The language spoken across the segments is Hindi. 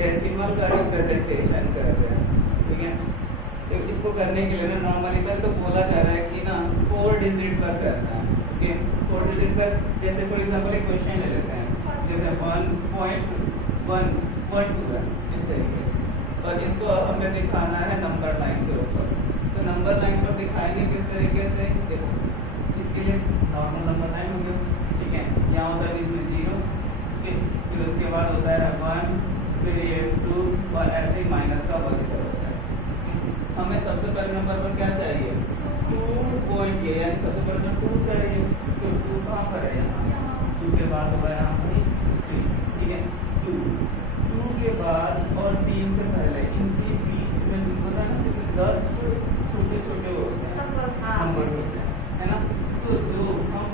डेसिमल का रिप्रेजेंटेशन कर रहे हैं, ठीक है। तो इसको करने के लिए ना नॉर्मली पर तो बोला जा रहा है कि ना 4 डिजिट तक करना है, ओके। 4 डिजिट तक, जैसे फॉर एग्जांपल एक क्वेश्चन ले लेते हैं, जैसे 1.112 है इस तरीके से, और इसको अब हमें दिखाना है नंबर लाइन के ऊपर। तो नंबर लाइन पर दिखाएंगे किस तरीके से, देखो इसके लिए नॉर्मल नंबर लाइन होगी, ठीक है। यहाँ होता है बीच में 0, फिर उसके बाद होता है 1, फिर ये 2 और ऐसे ही माइनस का वर्ग होता है। हमें सबसे पहले नंबर पर क्या चाहिए, 2 यानी सबसे पहले तो 2 चाहिए, तो 2 कहाँ पर है, यहाँ 2 के बाद होगा यहाँ पर 3, ठीक है। 2 के बाद और 3 से पहले इनके बीच में जो होता है ना, 10 छोटे छोटे होते हैं नंबर होते हैं, है ना। तो जो हम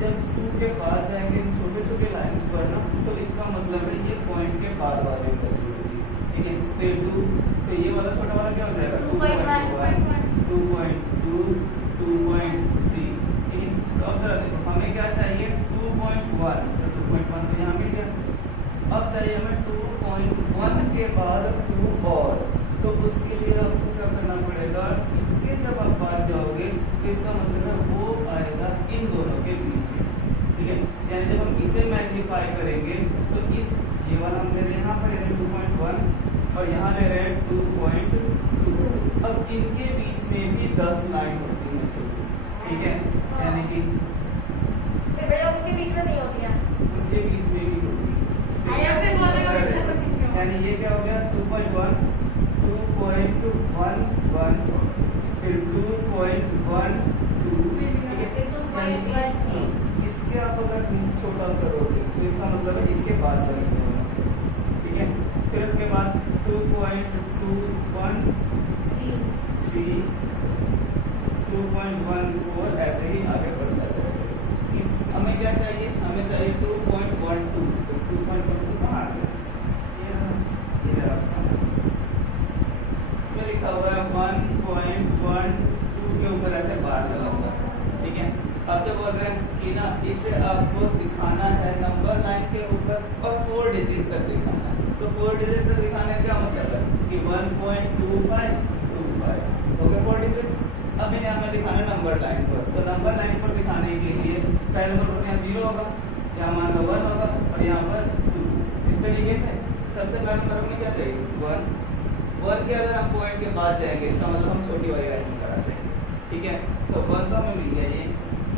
जब 2 के बाद जाएंगे इन छोटे छोटे लाइंस पर ना, तो इसका मतलब है ये पॉइंट के बाद वाले वैल्यू होगी, ठीक है। फिर 2, तो ये वाला छोटा वाला क्या हो जाएगा, 2.1, 2.2, 2.3, ठीक है। तो अब जरा देखो हमें क्या चाहिए, 2.1, तो 2.1 तो यहाँ मिल गया। अब चाहिए हमें 2.1 के बाद 2 और, तो उसके लिए आपको क्या करना पड़ेगा, इसके जब आप बात जाओगे तो इसका मतलब है वो आएगा इन दोनों के बीच, ठीक है। यानी जब हम इसे मैग्नीफाई करेंगे तो इस ये वाला हम ले रहे हैं यहाँ पर यानी 2.1 और यहाँ ले रहे हैं 2.2। अब इनके बीच में भी 10 लाइन होती है छोटी, ठीक है, यानी कि उनके बीच में नहीं होती है, उनके बीच में भी होती है, यानी ये क्या हो गया 2.1, 2.11, फिर 2.12, ठीक है। इसके आप अगर छोटा करोगे तो इसका मतलब है इसके बाद लगेगा, ठीक है। फिर उसके बाद 2.213, 2.14 ऐसे ही आगे बढ़ता जाएगा। हमें क्या चाहिए, हमें चाहिए 2.12, तो 2.12 कहाँ आ गया, इसमें लिखा हुआ है 1.12 के ऊपर ऐसे बार लगा हुआ है, ठीक है। आपसे बोल रहे हैं कि ना इसे आपको दिखाना है नंबर लाइन के ऊपर और 4 डिजिट तक दिखाना है। तो 4 डिजिट तक दिखाने का मतलब है कि 1.25 हो गए 4 डिजिट्स। अब इन्हें हमें दिखाना है नंबर लाइन पर, तो नंबर लाइन पर दिखाने के लिए पहले नंबर यहाँ 0 होगा, यहाँ मान लो 1 होगा और यहाँ पर 2, इस तरीके से। सबसे पहले नंबर हमें क्या चाहिए 1 के अगर हम पॉइंट के बाद जाएंगे इसका मतलब हम छोटी वाली लाइन करा जाएंगे, ठीक है। तो 1 तो हमें मिल गया ये।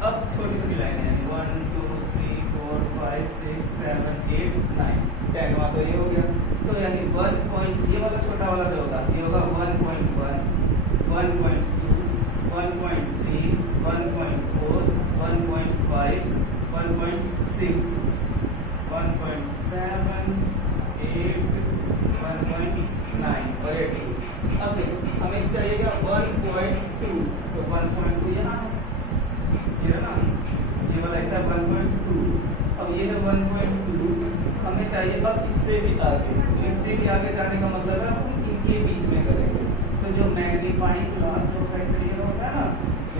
अब छोटी छोटी लाइनें हैं 1 2 3 4 5 6 7 8 9 10, वहाँ तो ये हो गया। तो यानी 1 पॉइंट, ये वाला छोटा वाला जो होगा ये होगा 1.1, 1.2, 1.3, 1.4, 1.5, 1.6, 1.7, 8, 1.9 और 8। अब देखो हमें चाहिएगा 1.2, तो 1.2 यहाँ ये है ना, ये वाला ऐसा 1.2। अब ये है 1.2, हमें चाहिए अब इससे भी आगे, तो इससे भी आगे जाने का मतलब है हम इनके बीच में करेंगे। तो जो मैग्नीफाइंग ग्लास जो इस तरीके का होता है ना, तो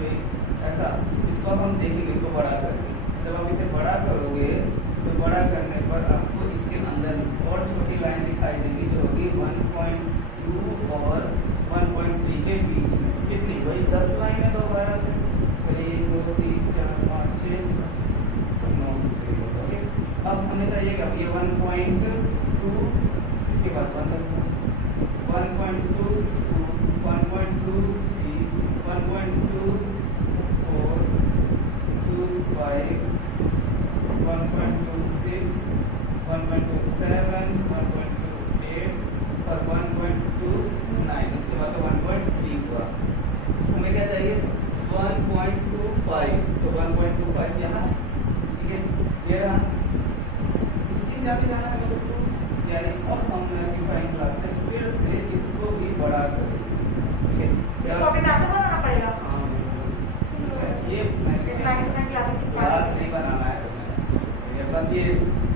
ऐसा इसको अब हम देखेंगे, इसको बड़ा करके। जब आप इसे बड़ा करोगे तो बड़ा करने पर आपको इसके अंदर और छोटी लाइन दिखाई देगी जो होगी 1.2 और 1.3 के बीच में। कितनी, वही 10 लाइन है दोबारा से, 1 2 3 4 5 6 9। अब हमें चाहिए क्या, ये 1.2, इसके बाद 1.2, 1.2, 1.23, 1.24, 25, 1.26, 1.27, 1.28 और 1.29, उसके बाद 1.3 हुआ। हमें क्या चाहिए 1.25, तो 1.25 यहाँ, ठीक है, ये रहा। इसके क्या भी जाना है तो यानी अब हम मैग्नीफाइंग ग्लास से फिर से इसको भी बड़ा करेंगे, ठीक है। बनाना पड़ेगा, ये ग्लास नहीं बनाना है तुम्हें, बस ये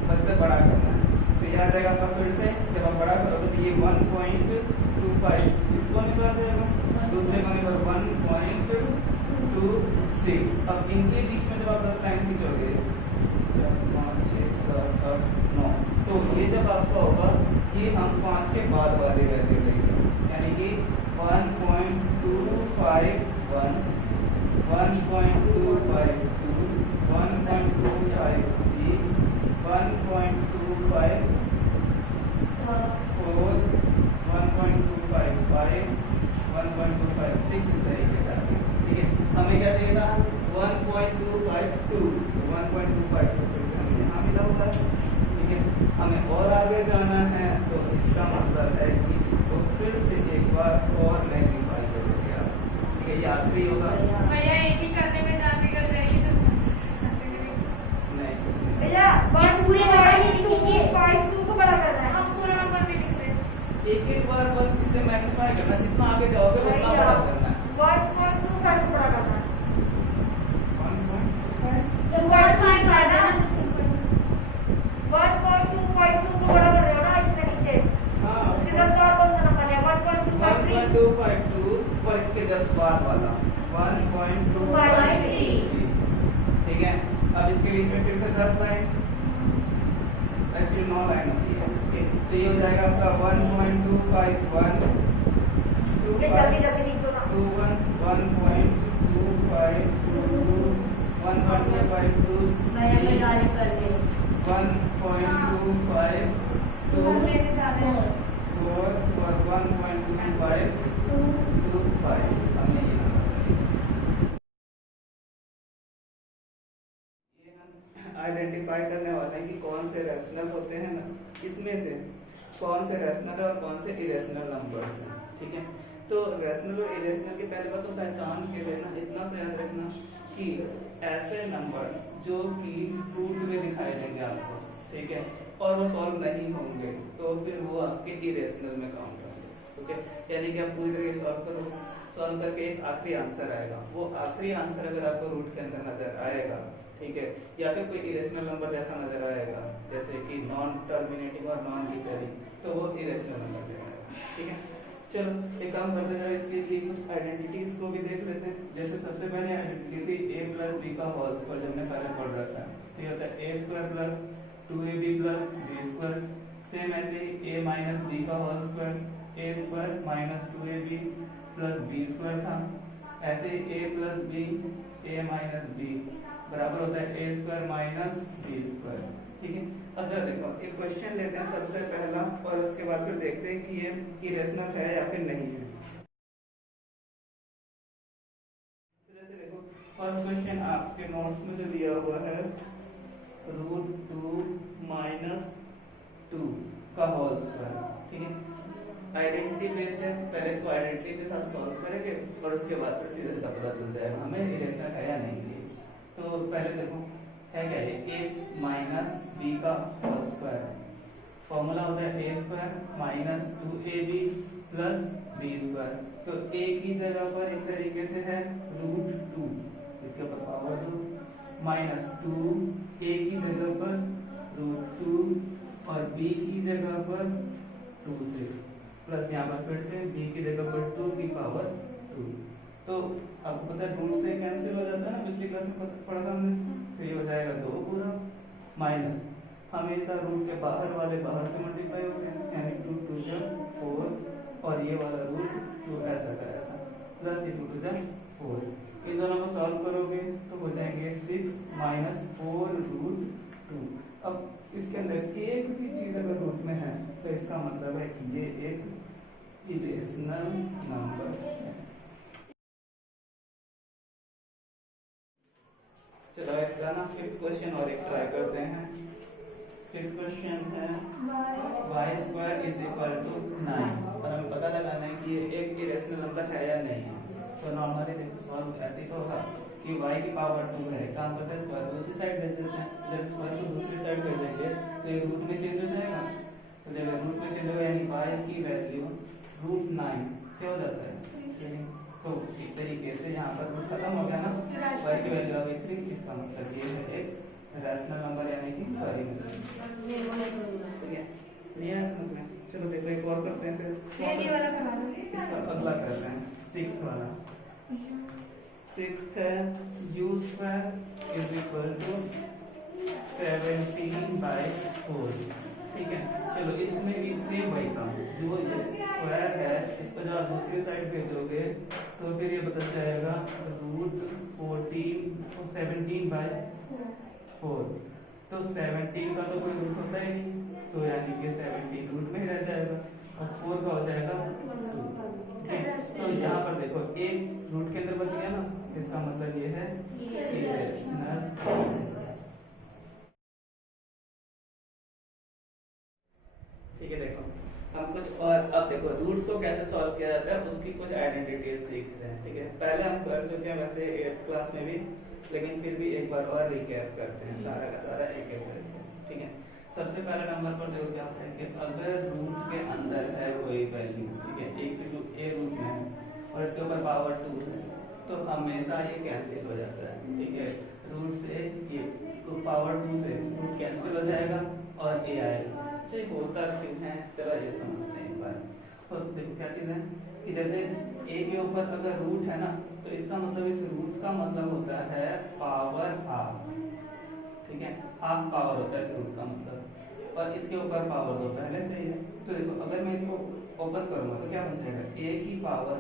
बस से बड़ा करना है। तो यह आ जाएगा आपका फिर से, जब आप बड़ा करोगे तो ये 1.25, इसको निकाल जाएगा, दूसरे का निकाल 1.26। अब इनके बीच में जब आप 10 लाइन खींचोगे 4 5 6 7 8 9, तो ये जब आपका होगा ये हम 5 1.25 तो फिर से हमें यहाँ मिला हुआ है, ठीक है। हमें और आगे जाना है तो इसका मतलब है कि इसको फिर से एक बार और मैग्नीफाई करोगे आप, ठीक है। ये आखिरी होगा, भैया एक ही करने में जान निकल जाएगी तो नहीं कुछ नहीं, भैया ये पूरे नंबर नहीं लिखेंगे। 5.2 को बड़ा करना है, हम पूरा नंबर नहीं लिख रहे। एक एक बार बस इसे मैग्नीफाई करना, जितना आगे जाओगे उतना बड़ा करना है। 1.25 को बड़ा करना है। 1.5 ये 1.5 है ना? ना 1.252 को बड़ा कर रहे हो ना इसके नीचे, हाँ, उसके साथ और कौन सा नंबर है? 1.253 1.252 और इसके जस्ट बाद वाला 1.253, ठीक है। अब इसके बीच में फिर से 10 लाइन, एक्चुअली 9 लाइन होती है, ठीक। तो ये हो जाएगा आपका 1.251 ये जल्दी जल्दी लिख दो ना। 1.252 नया में जारी कर दे 1.252 हम लेने जा रहे हैं। 4 और 1.25 हमें ये नंबर चाहिए। ये हम आइडेंटिफाई करने वाले हैं कि कौन से रैशनल होते हैं ना, इसमें से कौन से रैशनल और कौन से इरेशनल नंबर्स हैं, ठीक है। तो रैशनल और इरेशनल की पहले बात तो पहचान के लेना, इतना सा याद रखना कि ऐसे नंबर्स जो कि रूट में दिखाई देंगे आपको, ठीक है, और वो सॉल्व नहीं होंगे तो फिर वो आपके इरेशनल में काउंट होंगे, ठीक है। यानी कि आप पूरी तरह सॉल्व करो, सॉल्व करके एक आखिरी आंसर आएगा, वो आखिरी आंसर अगर आपको रूट के अंदर नजर आएगा, ठीक है, या फिर कोई इरेशनल नंबर जैसा नजर आएगा जैसे कि नॉन टर्मिनेटिंग और नॉन रिपेयरिंग, तो वो इरेशनल नंबर कहलाएगा, ठीक है। चलो एक काम करते हैं, इसके लिए कुछ आइडेंटिटीज को भी देख लेते हैं। जैसे सबसे पहले आइडेंटिटी थी a प्लस b का होल स्क्वायर, जो हमने पहले पढ़ रखा है, तो ये होता है a square plus 2ab plus b square. Same ऐसे ही a माइनस b का whole square, a square minus 2ab plus b square था। ऐसे ही a plus b, a minus b बराबर होता है a square minus b square, ठीक है। अब जरा देखो एक क्वेश्चन लेते हैं सबसे पहला, और उसके बाद फिर देखते हैं कि ये इरेशनल है या फिर नहीं है। तो जैसे देखो फर्स्ट क्वेश्चन आपके नोट्स में जो दिया हुआ है √2 माइनस 2 का होल स्क्वायर, ठीक है। आइडेंटिटी बेस्ड है, पहले इसको आइडेंटिटी के साथ सॉल्व करेंगे और उसके बाद फिर सीधे पता चल जाएगा हमें इरेशनल है या नहीं है। तो पहले देखो है क्या, ये a माइनस b का होल स्क्वायर, फॉर्मूला होता है a square minus 2ab plus b square. तो एक ही जगह पर एक तरीके से है √2, इसके ऊपर पावर 2 माइनस 2, एक ही जगह पर √2 और b की जगह पर 2 से प्लस यहाँ पर फिर से b की जगह पर 2 की पावर 2। तो आपको पता है रूट से कैंसिल हो जाता है ना, पिछली क्लास में पढ़ा था हमने, तो ये हो जाएगा 2 पूरा माइनस हमेशा रूट के बाहर वाले बाहर से मल्टीप्लाई होते हैं, यानी 2 2 जा 4 और ये वाला √2 ऐसा का ऐसा प्लस ये 2 2 जा 4। इन दोनों को सॉल्व करोगे तो हो जाएंगे 6 माइनस 4√2। अब इसके अंदर एक भी चीज अगर रूट में है तो इसका मतलब है कि ये एक इरेशनल नंबर है। चलो इसका ना फिफ्थ क्वेश्चन और एक ट्राई करते हैं। फिफ्थ क्वेश्चन है y square is equal to 9 और हमें पता लगाना है कि ये एक इरेशनल नंबर है या नहीं है। तो नॉर्मली सॉल्व ऐसे ही होगा कि y की पावर 2 है, काम करते हैं स्क्वायर को दूसरी साइड भेज देते हैं, जब स्क्वायर को दूसरी साइड भेजेंगे तो ये रूट में चेंज हो जाएगा। तो जब रूट में चेंज होगा यानी y की वैल्यू √9 क्या हो जाता है 3। तो इस तरीके से यहाँ पर रूट खत्म हो गया ना, y की वैल्यू आ गई 3, इसका मतलब ये है एक रैशनल नंबर यानी कि वेरिएबल, ठीक है। ये है समझ में। चलो देखो एक और करते हैं फिर, ये वाला करा दो। इसका अगला करते हैं 6th वाला। 6th है u square is equal to 17/4, ठीक है। चलो इसमें भी सेम वही काम, जो स्क्वायर है इसको जब आप दूसरी साइड भेजोगे तो फिर ये बदल जाएगा √17/4। तो 17 का तो कोई रूट होता ही नहीं, तो यानी कि 17 रूट में ही रह जाएगा और 4 का हो जाएगा 2। तो यहाँ पर देखो एक रूट के अंदर बच गया ना, इसका मतलब ये है इरेशनल, देखो रूट्स को कैसे सॉल्व किया जाता है उसकी कुछ आइडेंटिटीज सीख रहे हैं, ठीक है। पहले हम कर चुके हैं वैसे 8th क्लास में भी, लेकिन फिर भी एक बार और रिकैप करते हैं सारा का सारा एक एक करके, ठीक है। सबसे पहले नंबर पर देखो क्या होता है कि अगर रूट के अंदर है कोई वैल्यू, ठीक है, एक जो ए रूट में है और इसके ऊपर पावर 2 है, तो हमेशा ये कैंसिल हो जाता है, ठीक है। रूट से ये तो पावर 2 से रूट कैंसिल हो जाएगा और ए आएगा। ये होता क्यों है, चलो ये समझते हैं एक बार। तो देखो क्या चीज है कि जैसे ए के ऊपर अगर रूट है ना, तो इसका मतलब इस रूट का मतलब होता है पावर हाफ, ठीक है, हाफ पावर होता है इस रूट का मतलब, और इसके ऊपर पावर दो पहले से ही है। तो देखो अगर मैं इसको ओपन करूंगा तो क्या बन जाएगा, ए की पावर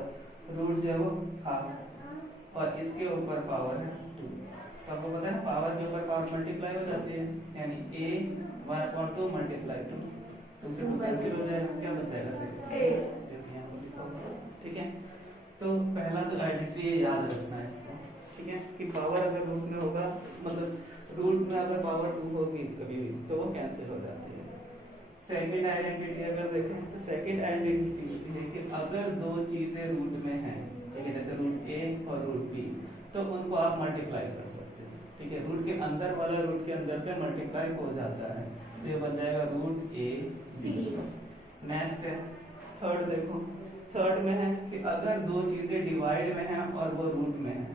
रूट जो है वो हाफ और इसके ऊपर पावर है 2। तो आपको पता है पावर के ऊपर पावर मल्टीप्लाई हो जाती है, यानी a 1/2 मल्टीप्लाई 2, तो उसे 2 कैंसिल हो जाएगा, क्या बच जाएगा सिर्फ, ठीक है। तो पहला तो आइडेंटिटी ये याद रखना है इसको, ठीक है, कि पावर अगर रूट में होगा मतलब रूट में अगर पावर 2 होगी कभी भी तो वो कैंसिल हो जाती है। सेकंड आइडेंटिटी अगर देखें तो सेकंड आइडेंटिटी है कि अगर दो चीजें रूट में हैं, ठीक है, जैसे रूट a और रूट b, तो उनको आप मल्टीप्लाई कर सकते हैं, ठीक है। रूट के अंदर वाला रूट के अंदर से मल्टीप्लाई हो जाता है, तो ये बन जाएगा रूट a b। नेक्स्ट है थर्ड, देखो थर्ड में है कि अगर दो चीजें डिवाइड में हैं और वो रूट में है,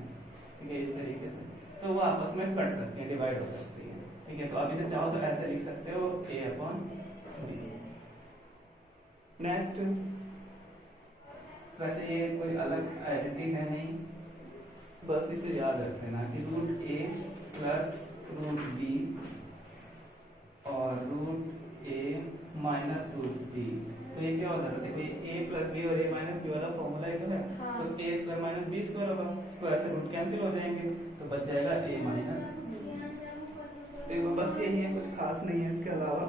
ठीक है, इस तरीके से, तो वो आपस में कट सकती है, डिवाइड हो सकती है, ठीक है। तो आप इसे चाहो तो ऐसे लिख सकते हो a/b। नेक्स्ट, वैसे ये कोई अलग आइडेंटिटी है नहीं, बस इसे याद रखना कि root a plus root b और root a minus root b, तो ये क्या होता है, देखिए a प्लस b और a माइनस b वाला फॉर्मूला है, हाँ। तो a square minus b square होगा, स्क्वायर से रूट कैंसिल हो जाएंगे, तो बच जाएगा a माइनस। देखो बस यही है, कुछ खास नहीं है इसके अलावा,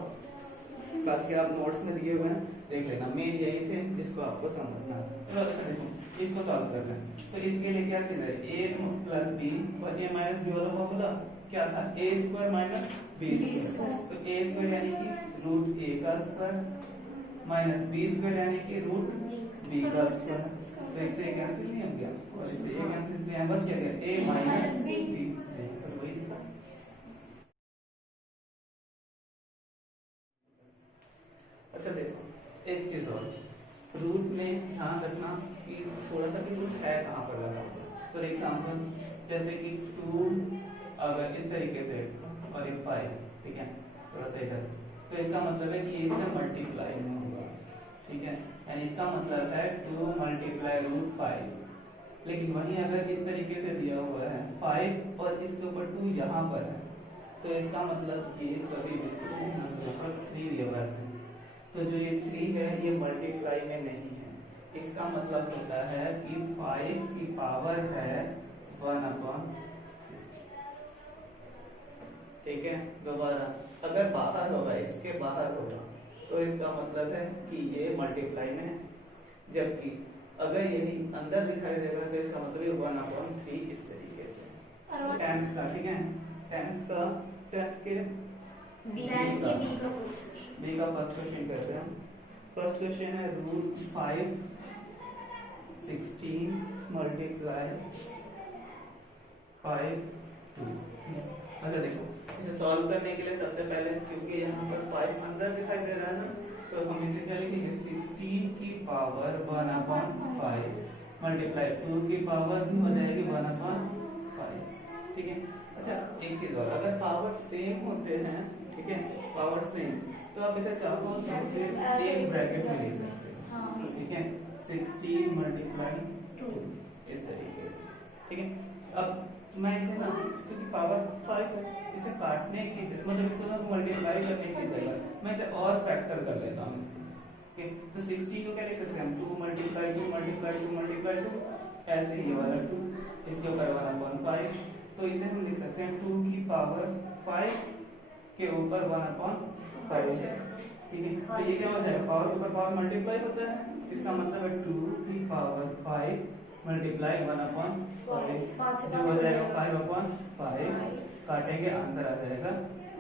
बाकी आप नोट्स में दिए हुए हैं देख लेना, मेन यही थे जिसको आपको समझना है। तो अच्छा देखो इसको सॉल्व कर लें, तो इसके लिए क्या चीज है, a प्लस b और a माइनस b वाला फॉर्मूला क्या था, a square minus b square, तो a स्क्वायर यानी कि रूट a का स्क्वायर माइनस b स्क्वायर यानी कि रूट b का स्क्वायर, तो इससे कैंसिल नहीं हो गया और इससे ये कैंसिल, तो यहाँ बच क्या गया a माइनस b, तो वही था। अच्छा देखो एक चीज और, रूट में ध्यान रखना कि थोड़ा सा भी रूट है कहाँ पर लगा हुआ। फॉर एग्जाम्पल जैसे कि 2 अगर इस तरीके से और ये 5, ठीक है, थोड़ा सा इधर, तो इसका मतलब है कि इससे मल्टीप्लाई नहीं होगा, ठीक है, यानी इसका मतलब है 2 मल्टीप्लाई रूट 5। लेकिन वहीं अगर इस तरीके से दिया हुआ है 5 और इसके ऊपर 2 यहाँ पर है, तो इसका मतलब ये कभी भी 3 दिया हुआ है, तो जो ये 3 है ये मल्टीप्लाई में नहीं है, इसका मतलब होता है कि 5 की पावर है 1/6, ठीक है। दोबारा अगर बाहर होगा, इसके बाहर होगा, तो इसका मतलब है कि ये मल्टीप्लाई में है, जबकि अगर यही अंदर दिखाई देगा तो इसका मतलब है 1/3 इस तरीके से। 10th का, ठीक है, 10th के बी का फर्स्ट क्वेश्चन करते हैं। फर्स्ट क्वेश्चन है रूट 5 16 मल्टीप्लाई 5 2। अच्छा देखो इसे सॉल्व करने के लिए सबसे पहले, क्योंकि यहाँ पर 5 अंदर दिखाई दे रहा है ना, तो हम इसे क्या लिखेंगे 16 की पावर 1/5 मल्टीप्लाई 2 की पावर भी हो जाएगी 1/5, ठीक है। अच्छा एक चीज और, अगर पावर सेम होते हैं, ठीक है, पावर सेम, तो आप इसे चाहो तो फिर एक ब्रैकेट में लिख सकते हो, ठीक है, 16 मल्टीप्लाई 2 इस तरीके से, ठीक है। अब मैं इसे ना, क्योंकि पावर 5 है, इसे काटने की मतलब इसको मल्टीप्लाई करने की जगह मैं इसे और फैक्टर कर लेता हूँ इसके, ठीक है। तो 16 को क्या लिख सकते हैं हम, 2 मल्टीप्लाई 2 मल्टीप्लाई 2 मल्टीप्लाई 2, ऐसे ही ये वाला 2, इसके ऊपर 1/5, तो इसे हम लिख सकते हैं 2 की पावर 5 के ऊपर 1/5, ठीक है। तो ये क्या हो जाएगा, पावर के ऊपर पावर मल्टीप्लाई होता है, इसका मतलब है 2 की पावर 5 मल्टीप्लाई 1/5, जो हो जाएगा 5/5, काटेंगे आंसर आ जाएगा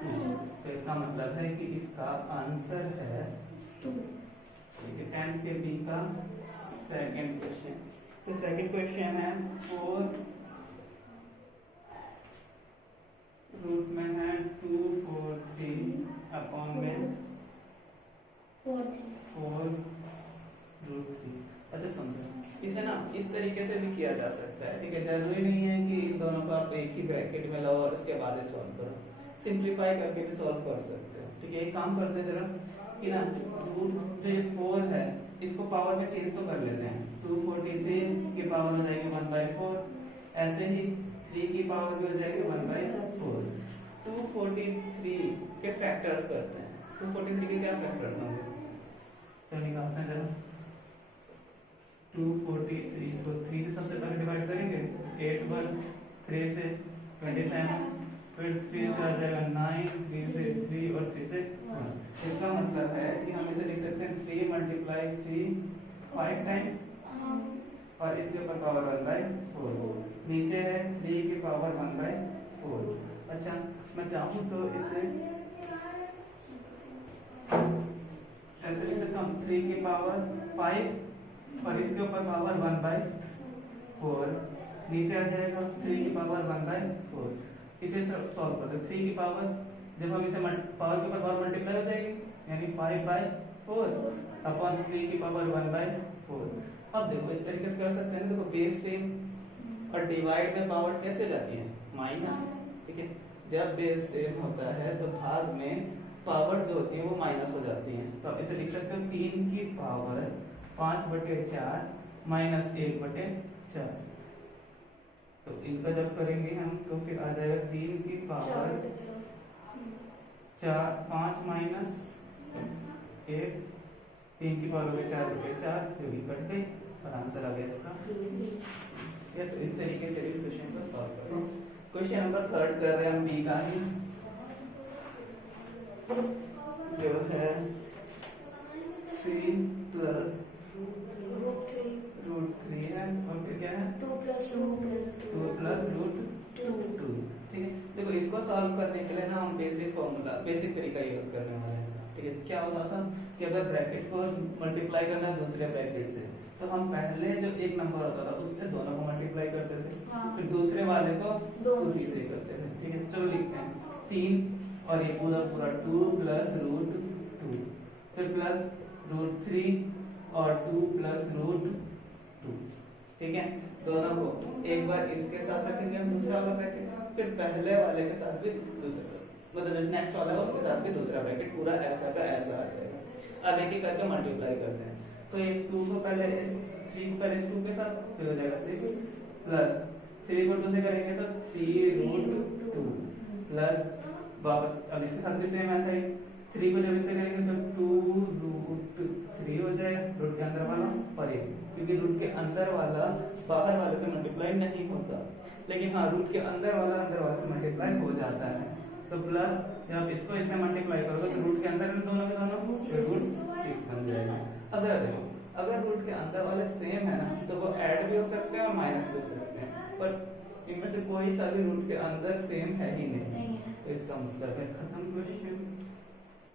2। तो इसका मतलब है कि इसका आंसर है 2। 10th के बी का सेकंड क्वेश्चन। तो सेकंड क्वेश्चन है 4 रूट में है 243 अपॉन में 4 रूट 3। अच्छा समझो, इसे ना इस तरीके से भी किया जा सकता है, ठीक है। जरूरी नहीं है कि इन दोनों को आप एक ही ब्रैकेट में लाओ और उसके बाद सॉल्व करो, सिंपलीफाई करके भी सॉल्व कर सकते हो, ठीक है। एक काम करते हैं जरा कि ना रूट जो ये 4 है इसको पावर में चेंज तो कर लेते हैं। 243 की पावर हो जाएगी 1/4, ऐसे ही 3 की पावर भी हो जाएगी 1/4। 243 के फैक्टर्स करते हैं। 243 के क्या फैक्टर्स होंगे, तो निकालते हैं जरा। 243 को 3 से सबसे पहले डिवाइड करेंगे, 8 1 3 से 27, फिर 3 से आ जाएगा 9, 3 से 3 और 3 से 1। इसका मतलब है कि हम इसे लिख सकते हैं 3 × 3 5 टाइम्स और इसके ऊपर पावर 1/4, नीचे है 3 की पावर 1/4। अच्छा मैं चाहूँ तो इसे ऐसे लिख सकता हूँ 3 की पावर 5 और इसके ऊपर पावर 1/4, नीचे आ जाएगा 3 की पावर 1/4। इसे सॉल्व कर दो। 3 की पावर जब हम इसे पावर के ऊपर पावर मल्टीप्लाई हो जाएगी, यानी 5/4 अपॉन 3 की पावर 1/4। अब देखो इस तरीके से कर सकते हैं, देखो बेस सेम और डिवाइड में पावर कैसे जाती है माइनस, ठीक है। जब बेस सेम होता है तो भाग में पावर जो होती है वो माइनस हो जाती है। तो आप इसे लिख सकते हो 3 की पावर 5/4 माइनस 1/4। तो इनका जब करेंगे हम तो फिर आ जाएगा 3 की पावर 5 माइनस 1, 3 की पावर हो गई 4/4, जो भी कट गई और आंसर आ गया इसका। तो इस तरीके से इस क्वेश्चन को सॉल्व करो। क्वेश्चन नंबर 3 कर रहे हैं हम बी का ही, जो है 3 प्लस √3 है और फिर क्या है 2 + 2 + 2 प्लस √2, ठीक है। देखो इसको सॉल्व करने के लिए ना हम बेसिक फॉर्मूला, बेसिक तरीका यूज करने वाले हैं, ठीक है। क्या होता था कि अगर ब्रैकेट को मल्टीप्लाई करना है दूसरे ब्रैकेट से, तो हम पहले जो एक नंबर होता था उससे दोनों को मल्टीप्लाई करते थे, फिर दूसरे वाले को उसी से करते थे, ठीक है। चलो लिखते हैं 3 और ये पूरा 2 प्लस √2, फिर प्लस √3 और 2 प्लस √2, ठीक है। दोनों को एक बार इसके साथ रखेंगे हम दूसरा वाला ब्रैकेट, फिर पहले वाले के साथ भी दूसरा, मतलब नेक्स्ट वाला है उसके साथ भी दूसरा ब्रैकेट, पूरा ऐसा का ऐसा आ जाएगा। अब एक एक करके मल्टीप्लाई करते हैं, तो ये 2 को पहले इस 3 को पहले इस 2 के साथ, फिर हो जाएगा 6 प्लस 3 को 2 से करेंगे तो 3√2 प्लस वापस अब इसके साथ भी सेम ऐसा ही 3 को जब इससे करेंगे तो 2√3 हो जाएगा, रूट के अंदर वाला, और ये क्योंकि रूट के अंदर वाला बाहर वाले से मल्टीप्लाई नहीं होता, लेकिन हाँ रूट के अंदर वाला से मल्टीप्लाई हो जाता है। तो प्लस जब इसको इससे मल्टीप्लाई करोगे तो रूट के अंदर में दोनों के दोनों √6 बन जाएगा। अब जरा देखो, अगर रूट के अंदर वाले सेम है ना तो वो ऐड भी हो सकते हैं और माइनस भी हो सकते हैं, पर इनमें से कोई सा भी रूट के अंदर सेम है ही नहीं, तो इसका मतलब है खत्म क्वेश्चन।